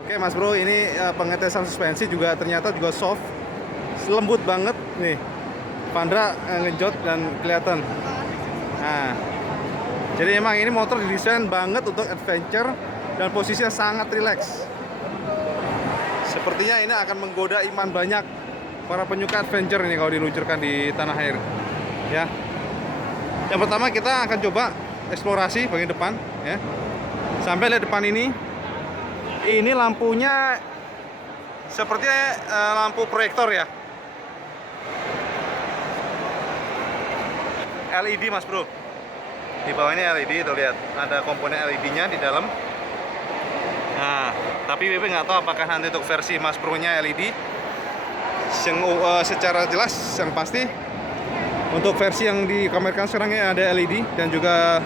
Oke Mas Bro, ini pengetesan suspensi juga ternyata juga soft, lembut banget nih. Pandra ngejot dan kelihatan. Nah, jadi emang ini motor didesain banget untuk adventure dan posisinya sangat rileks. Sepertinya ini akan menggoda iman banyak para penyuka adventure ini kalau diluncurkan di tanah air. Ya. Yang pertama kita akan coba eksplorasi bagian depan, ya. Sampai lihat depan ini. Ini lampunya sepertinya lampu proyektor ya. LED Mas Bro. Di bawah ini LED, tuh lihat ada komponen LED-nya di dalam. Nah, tapi WP nggak tahu apakah nanti untuk versi Mas Pro-nya LED. Secara jelas yang pasti untuk versi yang dipamerkan sekarang ini ada LED dan juga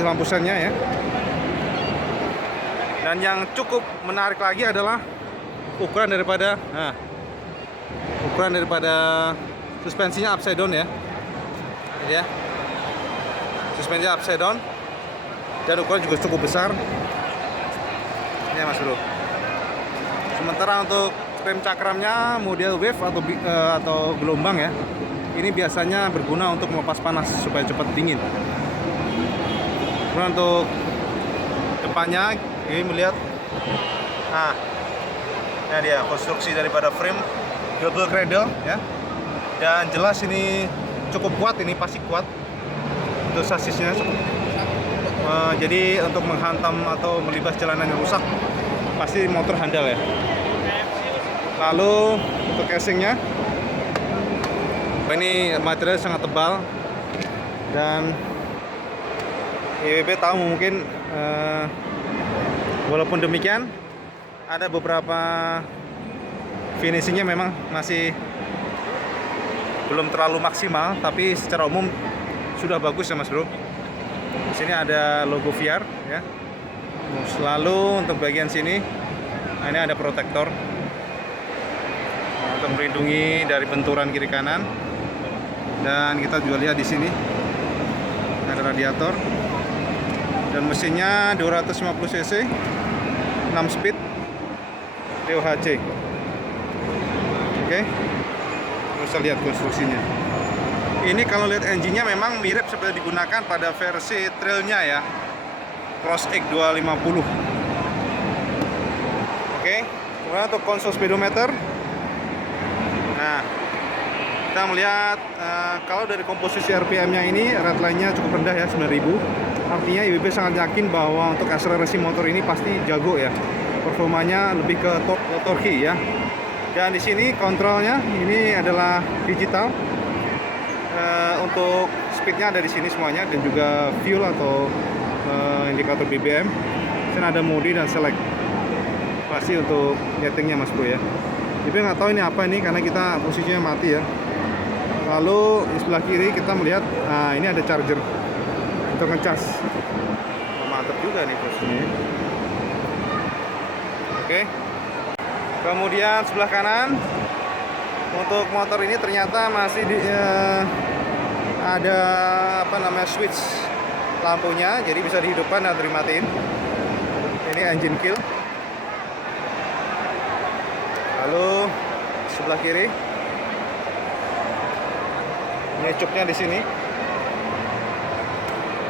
lampu sennya ya. Dan yang cukup menarik lagi adalah ukuran daripada suspensinya upside down ya. Ya, suspensinya upside down dan ukuran juga cukup besar. Ini Mas Bro. Sementara untuk rem cakramnya model wave atau gelombang ya. Ini biasanya berguna untuk melepas panas supaya cepat dingin. Kemudian untuk depannya ini melihat, nah, ini dia konstruksi daripada frame double cradle ya. Dan jelas ini cukup kuat, ini pasti kuat untuk sasisnya. Jadi untuk menghantam atau melibas jalanan yang rusak pasti motor handal ya. Lalu untuk casingnya, ini materialnya sangat tebal dan IWB tahu mungkin walaupun demikian ada beberapa finishingnya memang masih belum terlalu maksimal, tapi secara umum sudah bagus ya Mas Bro. Di sini ada logo VR ya. Lalu untuk bagian sini, nah ini ada protektor untuk melindungi dari benturan kiri kanan. Dan kita juga lihat di sini ada radiator dan mesinnya 250 cc, 6 speed, DOHC. Oke. Bisa lihat konstruksinya. Ini kalau lihat engine-nya memang mirip seperti digunakan pada versi trailnya ya, Cross X 250. Oke, kemudian untuk konsol speedometer. Nah, kita melihat kalau dari komposisi RPM-nya ini redline-nya cukup rendah ya, 9000. Artinya IWB sangat yakin bahwa untuk akselerasi motor ini pasti jago ya. Performanya lebih ke torque ya. Dan di sini kontrolnya ini adalah digital. Untuk speednya ada di sini semuanya dan juga fuel atau indikator BBM. Di sini ada mode dan select. Pasti untuk nyetingnya Mas Bro ya. Jadi nggak tahu ini apa ini karena kita posisinya mati ya. Lalu di sebelah kiri kita melihat, nah ini ada charger untuk ngecas. Mantap juga nih posisinya. Oke. Kemudian sebelah kanan untuk motor ini ternyata masih ada switch lampunya, jadi bisa dihidupkan dan dimatiin. Ini engine kill. Lalu sebelah kiri ini cuknya di sini.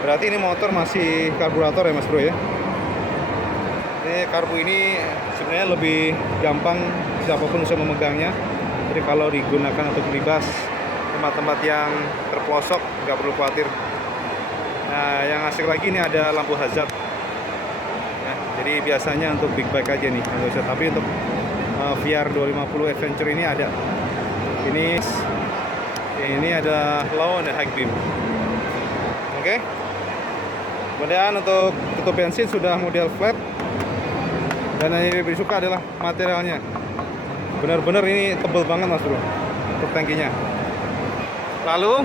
Berarti ini motor masih karburator ya Mas Bro ya. Ini karbu ini sebenarnya lebih gampang, siapapun bisa memegangnya. Jadi kalau digunakan untuk melibas tempat-tempat yang terpelosok nggak perlu khawatir. Nah, yang asik lagi ini ada lampu hazard. Nah, jadi biasanya untuk big bike aja nih, tapi untuk VR 250 Adventure ini ada. Ini ada low dan high beam. Oke. Kemudian untuk tutup bensin sudah model flat. Dan yang lebih suka adalah materialnya. Benar-benar ini tebal banget Mas Bro untuk tangkinya. Lalu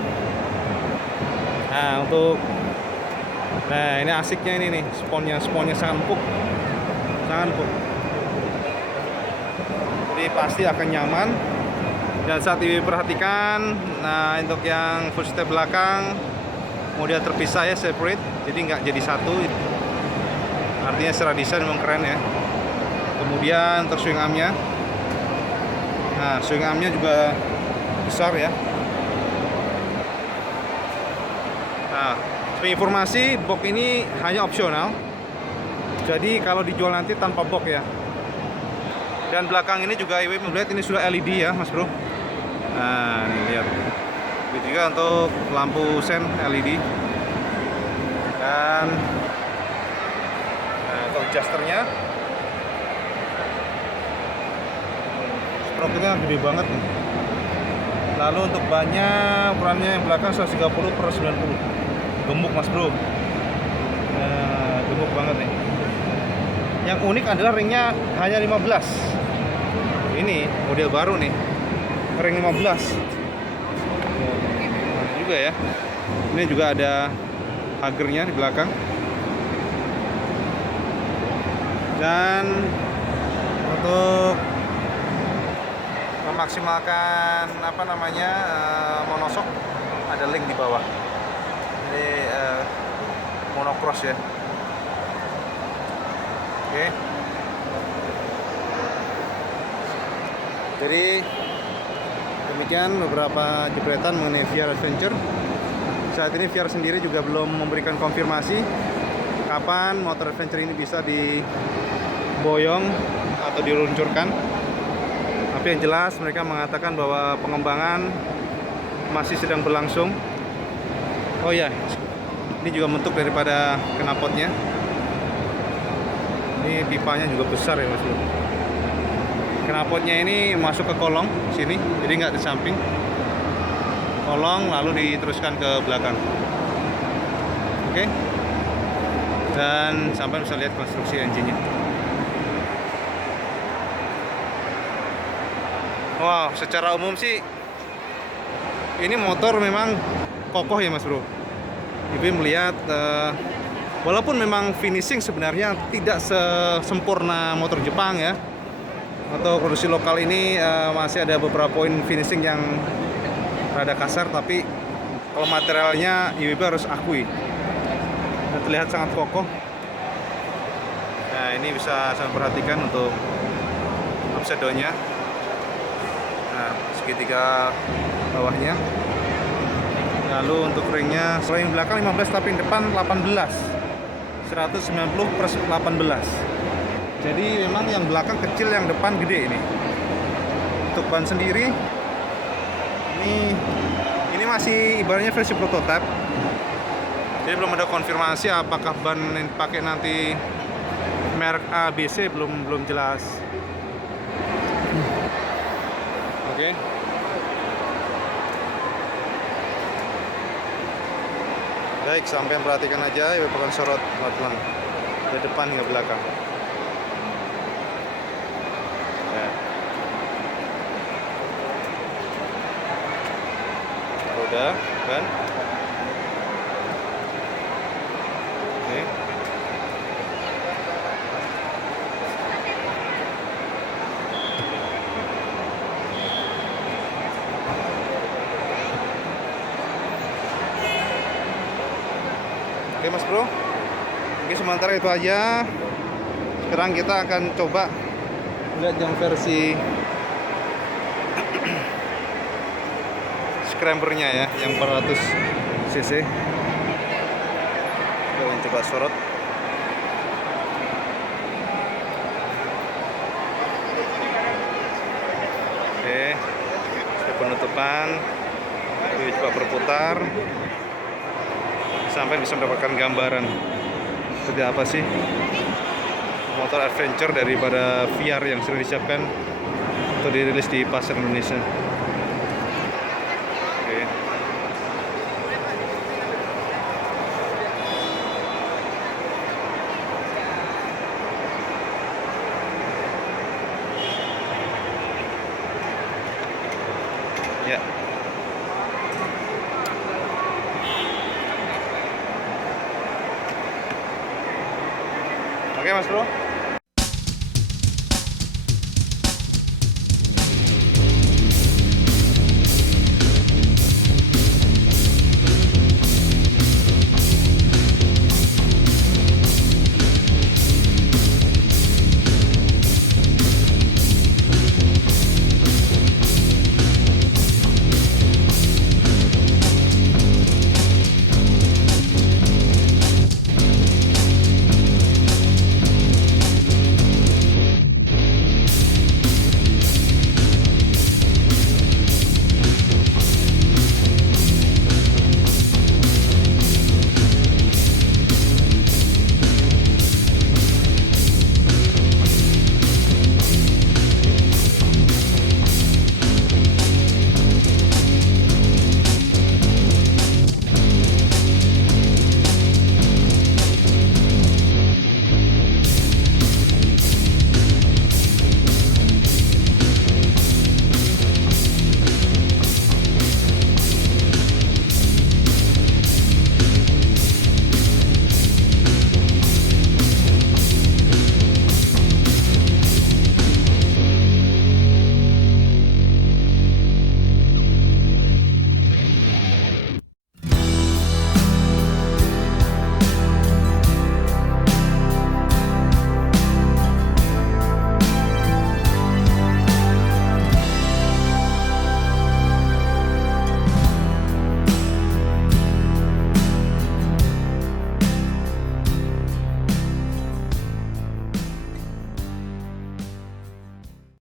ini asiknya ini nih, sponnya sangat empuk. Jadi pasti akan nyaman. Dan saat diperhatikan, nah untuk yang footstep belakang model terpisah ya, separate, jadi nggak jadi satu. Artinya secara desain memang keren ya. Kemudian untuk swing armnya, nah swing armnya juga besar ya. Nah, sebagai informasi, box ini hanya opsional. Jadi kalau dijual nanti tanpa box ya. Dan belakang ini juga IW melihat ini sudah LED ya, Mas Bro. Nah, ini lihat. Begitu juga untuk lampu sen LED. Dan untuk adjusternya, sprocketnya gede banget nih. Lalu untuk bannya, ukurannya yang belakang 130/90. Gemuk Mas Bro. Nah, gemuk banget nih. Yang unik adalah ringnya hanya 15. Ini model baru nih, ring 15. Nah, juga ya. Ini juga ada hagernya di belakang. Dan untuk memaksimalkan monoshock, ada link di bawah. Ini monocross ya. Oke. Jadi demikian beberapa jepretan mengenai VR Adventure. Saat ini VR sendiri juga belum memberikan konfirmasi kapan motor adventure ini bisa diboyong atau diluncurkan. Tapi yang jelas mereka mengatakan bahwa pengembangan masih sedang berlangsung. Oh ya, ini juga bentuk daripada knalpotnya. Ini pipanya juga besar ya Mas Bro. Knalpotnya ini masuk ke kolong sini, jadi nggak di samping. Kolong lalu diteruskan ke belakang. Oke. Dan sampai bisa lihat konstruksi engine-nya. Wow, secara umum sih ini motor memang kokoh ya Mas Bro. Ibu melihat walaupun memang finishing sebenarnya tidak sesempurna motor Jepang ya. Atau produksi lokal ini masih ada beberapa poin finishing yang rada kasar, tapi kalau materialnya IWB harus akui terlihat sangat kokoh. Nah, ini bisa saya perhatikan untuk upside-nya. Nah, segitiga bawahnya. Lalu untuk ringnya, selain belakang 15 tapi depan 18. 190/18. Jadi memang yang belakang kecil, yang depan gede ini. Untuk ban sendiri ini masih ibaratnya versi prototipe. Jadi belum ada konfirmasi apakah ban yang dipakai nanti merek A, B, C, belum jelas. Oke. Baik, sampai perhatikan aja ya, bukan sorot pelan dari depan hingga belakang. Ya. Roda, kan? Oke. Oke Mas Bro, oke sementara itu aja. Sekarang kita akan coba lihat yang versi scrambler-nya ya, yang 400 cc. Kita coba sorot. Oke, sudah penutupan. Kita coba berputar sampai bisa mendapatkan gambaran seperti apa sih motor adventure daripada VR yang sudah disiapkan untuk dirilis di pasar Indonesia. Oke. Ya. Oke Mas Bro.